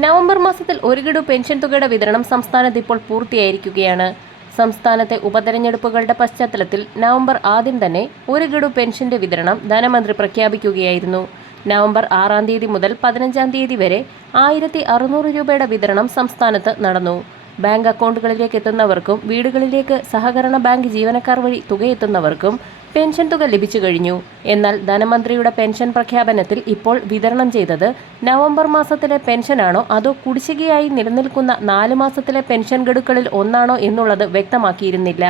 November മാസത്തിൽ ഒരു pension തുകയുടെ വിതരണം സംസ്ഥാനത്ത് ഇപ്പോൾ പൂർത്തിയായിരിക്കുകയാണ്. സംസ്ഥാനത്തെ ഉപതെരഞ്ഞെടുപ്പുകളുടെ പശ്ചാത്തലത്തിൽ നവംബർ ആദ്യം തന്നെ ഒരു ഗഡു പെൻഷന്റെ വിതരണം ധനമന്ത്രി പ്രഖ്യാപിക്കുകയായിരുന്നു. നവംബർ ആറാം തീയതി മുതൽ പതിനഞ്ചാം തീയതി വരെ ആയിരത്തി അറുന്നൂറ് രൂപയുടെ വിതരണം സംസ്ഥാനത്ത് നടന്നു. ബാങ്ക് അക്കൗണ്ടുകളിലേക്ക് എത്തുന്നവർക്കും വീടുകളിലേക്ക് സഹകരണ ബാങ്ക് ജീവനക്കാർ വഴി തുക എത്തുന്നവർക്കും പെൻഷൻ തുക ലഭിച്ചു കഴിഞ്ഞു. എന്നാൽ ധനമന്ത്രിയുടെ പെൻഷൻ പ്രഖ്യാപനത്തിൽ ഇപ്പോൾ വിതരണം ചെയ്തത് നവംബർ മാസത്തിലെ പെൻഷനാണോ അതോ കുടിശ്ശികയായി നിലനിൽക്കുന്ന നാല് മാസത്തിലെ പെൻഷൻ ഗഡുക്കളിൽ ഒന്നാണോ എന്നുള്ളത് വ്യക്തമാക്കിയിരുന്നില്ല.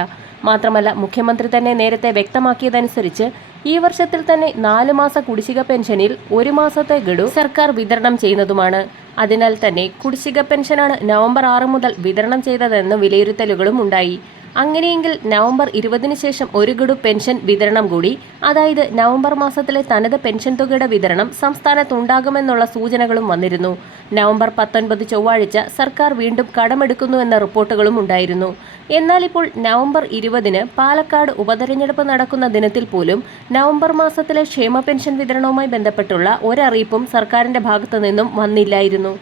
മാത്രമല്ല മുഖ്യമന്ത്രി തന്നെ നേരത്തെ വ്യക്തമാക്കിയതനുസരിച്ച് ഈ വർഷത്തിൽ തന്നെ നാല് മാസ കുടിശ്ശിക പെൻഷനിൽ ഒരു മാസത്തെ ഗഡു സർക്കാർ വിതരണം ചെയ്യുന്നതുമാണ്. അതിനാൽ തന്നെ കുടിശ്ശിക പെൻഷനാണ് നവംബർ ആറ് മുതൽ വിതരണം ചെയ്തതെന്ന് വിലയിരുത്തലുകളും ഉണ്ടായി. അങ്ങനെയെങ്കിൽ നവംബർ ഇരുപതിന് ശേഷം ഒരു ഗഡു പെൻഷൻ വിതരണം കൂടി. അതായത് നവംബർ മാസത്തിലെ തനത് പെൻഷൻ തുകയുടെ വിതരണം സംസ്ഥാനത്തുണ്ടാകുമെന്നുള്ള സൂചനകളും വന്നിരുന്നു. നവംബർ പത്തൊൻപത് ചൊവ്വാഴ്ച സർക്കാർ വീണ്ടും കടമെടുക്കുന്നുവെന്ന റിപ്പോർട്ടുകളും ഉണ്ടായിരുന്നു. എന്നാൽ ഇപ്പോൾ നവംബർ ഇരുപതിന് പാലക്കാട് ഉപതെരഞ്ഞെടുപ്പ് നടക്കുന്ന ദിനത്തിൽ പോലും നവംബർ മാസത്തിലെ ക്ഷേമ പെൻഷൻ വിതരണവുമായി ബന്ധപ്പെട്ടുള്ള ഒരറിയിപ്പും സർക്കാരിന്റെ ഭാഗത്തു നിന്നും വന്നില്ലായിരുന്നു.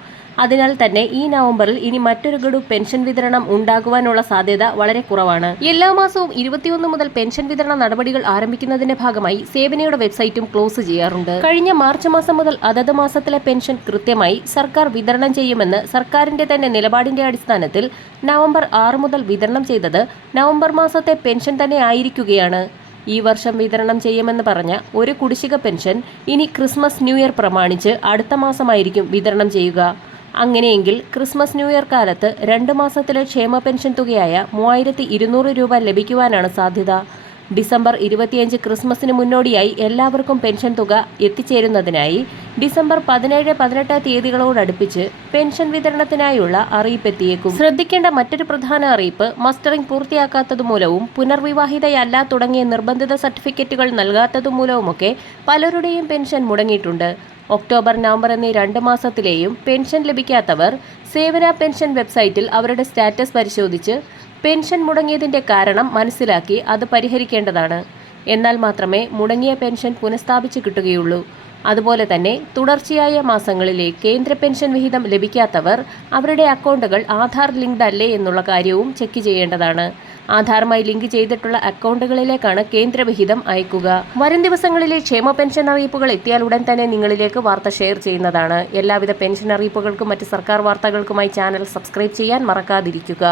അതിനാൽ തന്നെ ഈ നവംബറിൽ ഇനി മറ്റൊരു ഗഡു പെൻഷൻ വിതരണം ഉണ്ടാകുവാനുള്ള സാധ്യത വളരെ കുറവാണ്. എല്ലാ മാസവും ഇരുപത്തിയൊന്ന് മുതൽ പെൻഷൻ വിതരണ നടപടികൾ ആരംഭിക്കുന്നതിന്റെ ഭാഗമായി സേവനയുടെ വെബ്സൈറ്റും ക്ലോസ് ചെയ്യാറുണ്ട്. കഴിഞ്ഞ മാർച്ച് മാസം മുതൽ അതത് മാസത്തിലെ പെൻഷൻ കൃത്യമായി സർക്കാർ വിതരണം ചെയ്യുമെന്ന് സർക്കാരിന്റെ തന്നെ നിലപാടിന്റെ അടിസ്ഥാനത്തിൽ നവംബർ ആറ് മുതൽ വിതരണം ചെയ്തത് നവംബർ മാസത്തെ പെൻഷൻ തന്നെ ആയിരിക്കുകയാണ്. ഈ വർഷം വിതരണം ചെയ്യുമെന്ന് പറഞ്ഞ ഒരു കുടിശ്ശിക പെൻഷൻ ഇനി ക്രിസ്മസ് ന്യൂ ഇയർ പ്രമാണിച്ച് അടുത്ത മാസമായിരിക്കും വിതരണം ചെയ്യുക. അങ്ങനെയെങ്കിൽ ക്രിസ്മസ് ന്യൂ ഇയർ കാലത്ത് രണ്ട് മാസത്തിലെ ക്ഷേമ പെൻഷൻ തുകയായ മൂവായിരത്തി ഇരുന്നൂറ് രൂപ ലഭിക്കുവാനാണ് സാധ്യത. ഡിസംബർ ഇരുപത്തിയഞ്ച് ക്രിസ്മസിന് മുന്നോടിയായി എല്ലാവർക്കും പെൻഷൻ തുക എത്തിച്ചേരുന്നതിനായി ഡിസംബർ പതിനേഴ് പതിനെട്ട് തീയതികളോടടുപ്പിച്ച് പെൻഷൻ വിതരണത്തിനായുള്ള അറിയിപ്പ് എത്തിയേക്കും ശ്രദ്ധിക്കേണ്ട മറ്റൊരു പ്രധാന അറിയിപ്പ് മസ്റ്ററിംഗ് പൂർത്തിയാക്കാത്തതുമൂലവും പുനർവിവാഹിതയല്ല തുടങ്ങിയ നിർബന്ധിത സർട്ടിഫിക്കറ്റുകൾ നൽകാത്തതുമൂലവുമൊക്കെ പലരുടെയും പെൻഷൻ മുടങ്ങിയിട്ടുണ്ട്. ഒക്ടോബർ നവംബർ എന്നീ രണ്ട് മാസത്തിലെയും പെൻഷൻ ലഭിക്കാത്തവർ സേവന പെൻഷൻ വെബ്സൈറ്റിൽ അവരുടെ സ്റ്റാറ്റസ് പരിശോധിച്ച് പെൻഷൻ മുടങ്ങിയതിന്റെ കാരണം മനസ്സിലാക്കി അത് പരിഹരിക്കേണ്ടതാണ്. എന്നാൽ മാത്രമേ മുടങ്ങിയ പെൻഷൻ പുനഃസ്ഥാപിച്ച് കിട്ടുകയുള്ളൂ. അതുപോലെ തന്നെ തുടർച്ചയായ മാസങ്ങളിലെ കേന്ദ്ര പെൻഷൻ വിഹിതം ലഭിക്കാത്തവർ അവരുടെ അക്കൗണ്ടുകൾ ആധാർ ലിങ്ക്ഡ് അല്ലേ എന്നുള്ള കാര്യവും ചെക്ക് ചെയ്യേണ്ടതാണ്. ആധാറുമായി ലിങ്ക് ചെയ്തിട്ടുള്ള അക്കൗണ്ടുകളിലേക്കാണ് കേന്ദ്ര വിഹിതം അയക്കുക. വരും ദിവസങ്ങളിലെ ക്ഷേമ പെൻഷൻ അറിയിപ്പുകൾ എത്തിയാൽ ഉടൻ തന്നെ നിങ്ങളിലേക്ക് വാർത്ത ഷെയർ ചെയ്യുന്നതാണ്. എല്ലാവിധ പെൻഷൻ അറിയിപ്പുകൾക്കും മറ്റ് സർക്കാർ വാർത്തകൾക്കുമായി ചാനൽ സബ്സ്ക്രൈബ് ചെയ്യാൻ മറക്കാതിരിക്കുക.